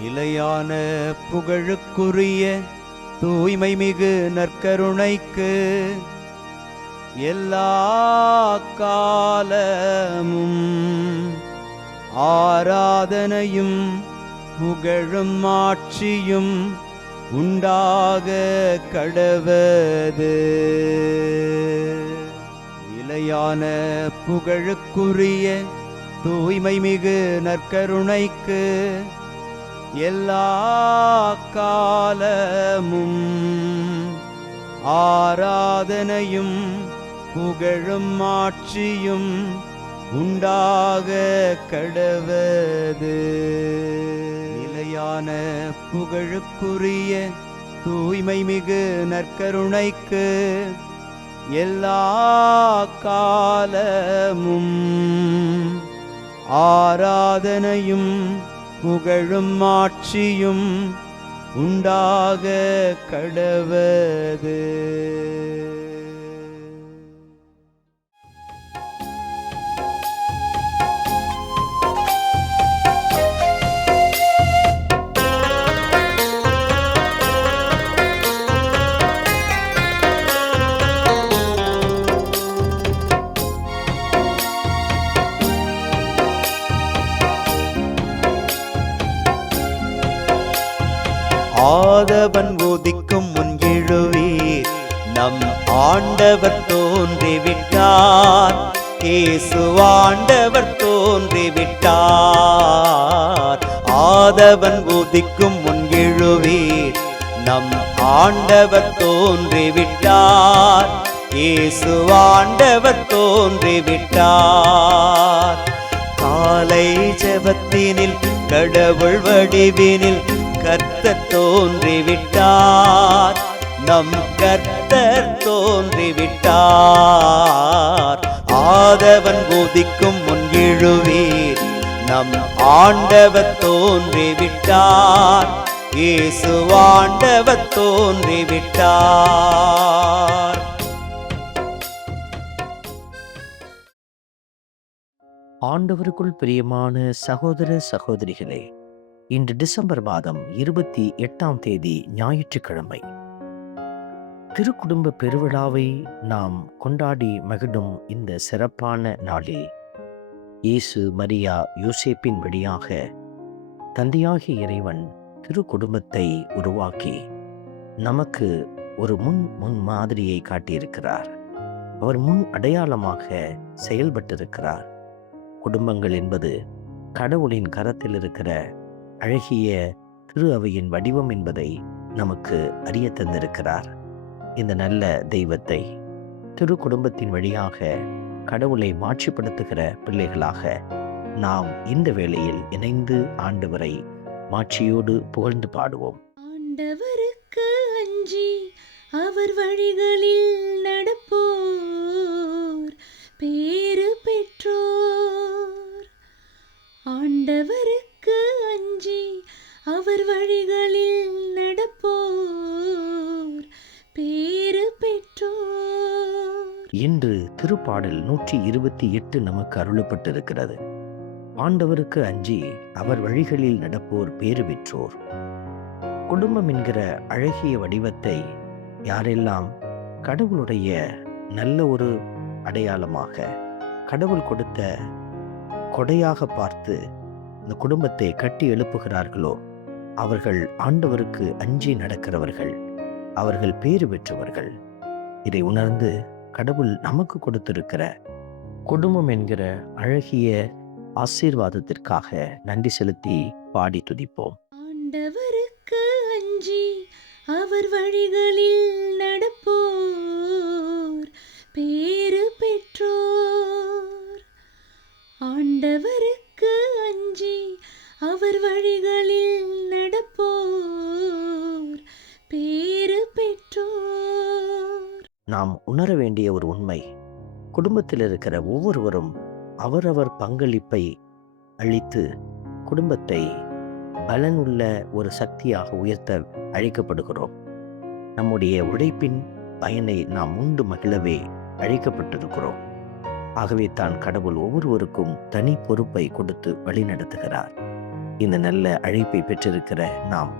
நிலையான புகழுக்குரிய தூய்மை மிகு நற்கருணைக்கு எல்லா காலமும் ஆராதனையும் புகழும் ஆட்சியும் உண்டாக கடவது. நிலையான புகழுக்குரிய தூய்மை மிகு நற்கருணைக்கு எல்லா காலமும் ஆராதனையும் புகழும் ஆட்சியும் உண்டாக கடவது. நிலையான புகழுக்குரிய தூய்மை மிகு நற்கருணைக்கு எல்லா காலமும் ஆராதனையும் புகழும் ஆட்சியும் உண்டாக கடவது. ஆதவன் உதிக்கும் முன் எழுவீர், நம் ஆண்டவர் தோன்றிவிட்டார். இயேசு ஆண்டவர் தோன்றிவிட்டார். ஆதவன் உதிக்கும் முன் எழுவீர், நம் ஆண்டவர் தோன்றிவிட்டார். இயேசு ஆண்டவர் தோன்றிவிட்டார். காலை ஜெபத்தினில் கடவுள் வடிவினில் கர்த்தர் தோன்றிவிட்டார். நம் கர்த்தர் தோன்றிவிட்டார். ஆதவன் உதிக்கும் முன் எழுவீர், நம் ஆண்டவர் தோன்றிவிட்டார். இயேசு ஆண்டவர் தோன்றிவிட்டார். ஆண்டவருக்குள் பிரியமான சகோதர சகோதரிகளே, இன்று டிசம்பர் மாதம் 28ஆம் தேதி ஞாயிற்றுக்கிழமை. திருக்குடும்ப பெருவிழாவை நாம் கொண்டாடி மகிழும் இந்த சிறப்பான நாளில் இயேசு மரியா யோசேப்பின் வழியாக தந்தையாகிய இறைவன் திருக்குடும்பத்தை உருவாக்கி நமக்கு ஒரு முன் மாதிரியை காட்டியிருக்கிறார். அவர் முன் அடையாளமாக செயல்பட்டிருக்கிறார். குடும்பங்கள் என்பது கடவுளின் கரத்தில் இருக்கிற அழகிய திரு அவையின் வடிவம் என்பதை நமக்கு அறிய தந்திருக்கிறார். இந்த நல்ல தெய்வத்தை திரு குடும்பத்தின் வழியாக கடவுளை மாட்சிப்படுத்துகிற பிள்ளைகளாக நாம் இந்த வேளையில் இணைந்து ஆண்டவரை மாட்சியோடு புகழ்ந்து பாடுவோம். ஆண்டவருக்கு அஞ்சி அவர் வழிகளில் நடப்போர் பேறு பெற்றோர். ஆண்டவருக்கு அஞ்சி அவர் வழிகளில் நடப்போர் பேறு பெற்றோர். இன்று திருப்பாடல் 128 நமக்கு அருளப்பட்டிருக்கிறது. ஆண்டவருக்கு அஞ்சி அவர் வழிகளில் நடப்போர் பேறு பெற்றோர். குடும்பம் என்கிற அழகிய வடிவத்தை யாரெல்லாம் கடவுளுடைய நல்ல ஒரு அடையாளமாக கடவுள் கொடுத்த கொடையாக பார்த்து இந்த குடும்பத்தை கட்டி எழுப்புகிறார்களோ அவர்கள் ஆண்டவருக்கு அஞ்சி நடக்கிறவர்கள், அவர்கள் பேறு பெற்றவர்கள். இதை உணர்ந்து கடவுள் நமக்கு கொடுத்திருக்கிற குடும்பம் என்கிற அழகிய ஆசீர்வாதத்திற்காக நன்றி செலுத்தி பாடி துதிப்போம். ஆண்டவருக்கு அஞ்சி அவர் வழிகளில் நடப்போர் பேறு பெற்றோர். ஆண்டவருக்கு அஞ்சி அவர் வழிகளில் நடப்போர் பேறு பெற்றோர். நாம் உணர வேண்டிய ஒரு உண்மை, குடும்பத்தில் இருக்கிற ஒவ்வொருவரும் அவரவர் பங்களிப்பை அளித்து குடும்பத்தை பலனுள்ள ஒரு சக்தியாக உயர்த்த அழைக்கப்படுகிறோம். நம்முடைய உழைப்பின் பயனை நாம் உண்டு மகிழவே அழைக்கப்பட்டிருக்கிறோம். ஆகவே தான் கடவுள் ஒவ்வொருவருக்கும் தனி பொறுப்பை கொடுத்து வழிநடத்துகிறார். இந்த நல்ல அழைப்பை பெற்றிருக்கிற நாம்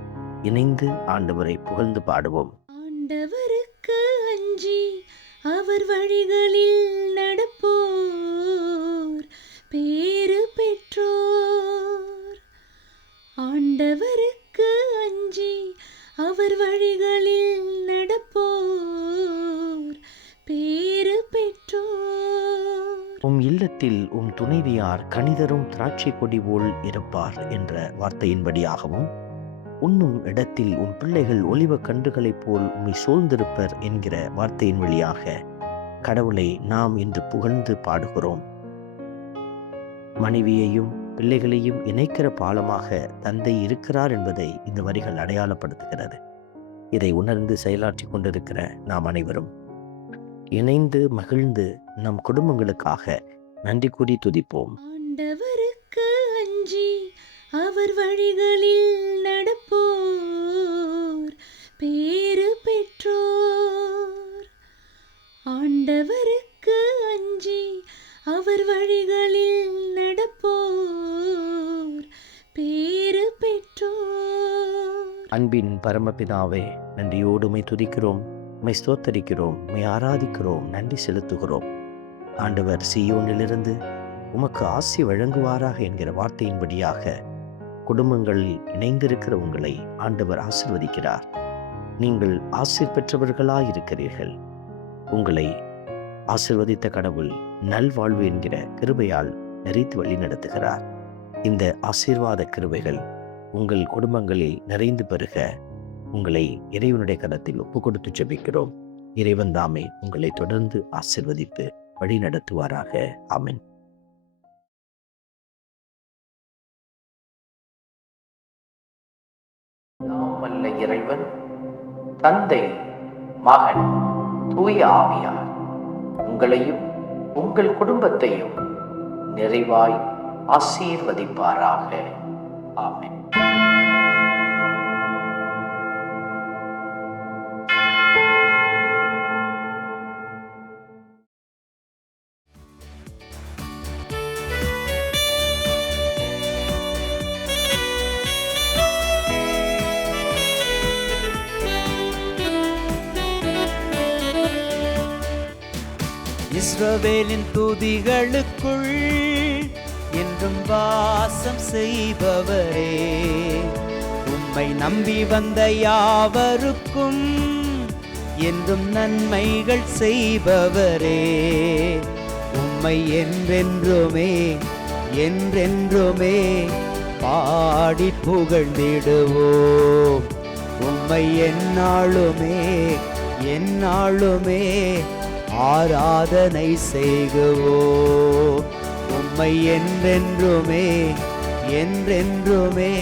இணைந்து ஆண்டவரை புகழ்ந்து பாடுவோம். ஆண்டவருக்கு அஞ்சி அவர் வழிகளில் நடப்போர் பேறு பெற்றோர். ஆண்டவருக்கு அஞ்சி அவர் வழிகளில் நடப்போர் பேறு பெற்றோர். உம் இல்லத்தில் உம் துணைவியார் கனிதரும் திராட்சை கொடி போல் இருப்பார் என்ற வார்த்தையின்படியாகவும், உண்ணும் இடத்தில் உன் பிள்ளைகள் ஒலிவ கன்றுகளைப் போல் உம்மை சூழ்ந்திருப்பர் என்கிற வார்த்தையின் வழியாக கடவுளை நாம் இன்று புகழ்ந்து பாடுகிறோம். மனைவியையும் பிள்ளைகளையும் இணைக்கிற பாலமாக தந்தை இருக்கிறார் என்பதை இந்த வரிகள் அடையாளப்படுத்துகிறது. இதை உணர்ந்து செயலாற்றி கொண்டிருக்கிற நாம் அனைவரும் இணைந்து மகிழ்ந்து நம் குடும்பங்களுக்காக நன்றி கூறி துதிப்போம். ஆண்டவருக்கு அஞ்சி அவர் வழிகளில் நடப்போர் பேறு பெற்றோர். ஆண்டவருக்கு அஞ்சி அவர் வழிகளில் நடப்போர் பேறு பெற்றோர். அன்பின் பரமபிதாவே, நன்றியோடு உம்மை துதிக்கிறோம், உம்மை ஸ்தோத்தரிக்கிறோம், உம்மை ஆராதிக்கிறோம், நன்றி செலுத்துகிறோம். ஆண்டவர் சீயோனிலிருந்து உமக்கு ஆசி வழங்குவாராக என்கிற வார்த்தையின்படியாக குடும்பங்களில் இணைந்திருக்கிற உங்களை ஆண்டவர் ஆசீர்வதிக்கிறார். நீங்கள் ஆசீர் பெற்றவர்களாயிருக்கிறீர்கள். உங்களை ஆசீர்வதித்த கடவுள் நல்வாழ்வு என்கிற கிருபையால் நிறைத்து வழி நடத்துகிறார். இந்த ஆசீர்வாத கிருபைகள் உங்கள் குடும்பங்களில் நிறைந்து பெருக உங்களை இறைவனுடைய கரத்தில் ஒப்பு கொடுத்து ஜெபிக்கிறோம். இறைவன் தாமே உங்களை தொடர்ந்து ஆசீர்வதித்து வழி நடத்துவாராக. ஆமென். வல்ல இறைவன் தந்தை, மகன், தூய ஆவியார் உங்களையும் உங்கள் குடும்பத்தையும் நிறைவாய் ஆசீர்வதிப்பாராக. ஆமென். இஸ்ரவேலின் துதிகளுக்குள் என்றும் வாசம் செய்பவரே, உம்மை நம்பி வந்த யாவருக்கும் என்றும் நன்மைகள் செய்பவரே, உம்மை என்றென்றுமே என்றென்றுமே பாடி புகழ்ந்திடுவோம். உம்மை எந்நாளுமே எந்நாளுமே ஆராதனை செய்குவோம். உம்மை என்றென்றுமே என்றென்றுமே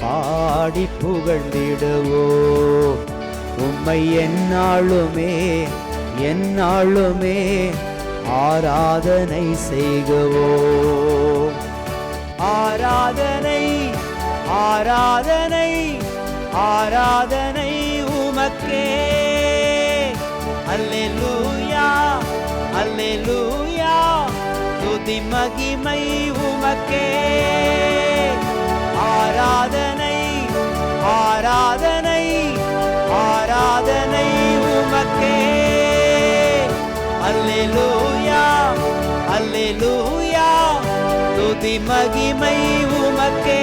பாடி புகழ்ந்திடுவோம். உம்மை எந்நாளுமே எந்நாளுமே ஆராதனை செய்குவோம். ஆராதனை ஆராதனை ஆராதனை உமக்கே. அல்லேலூயா அல்லேலூயா, துதி மகிமை உமக்கே. ஆராதனை ஆராதனை ஆராதனை உமக்கே. அல்லேலூயா அல்லேலூயா, துதி மகிமை உமக்கே.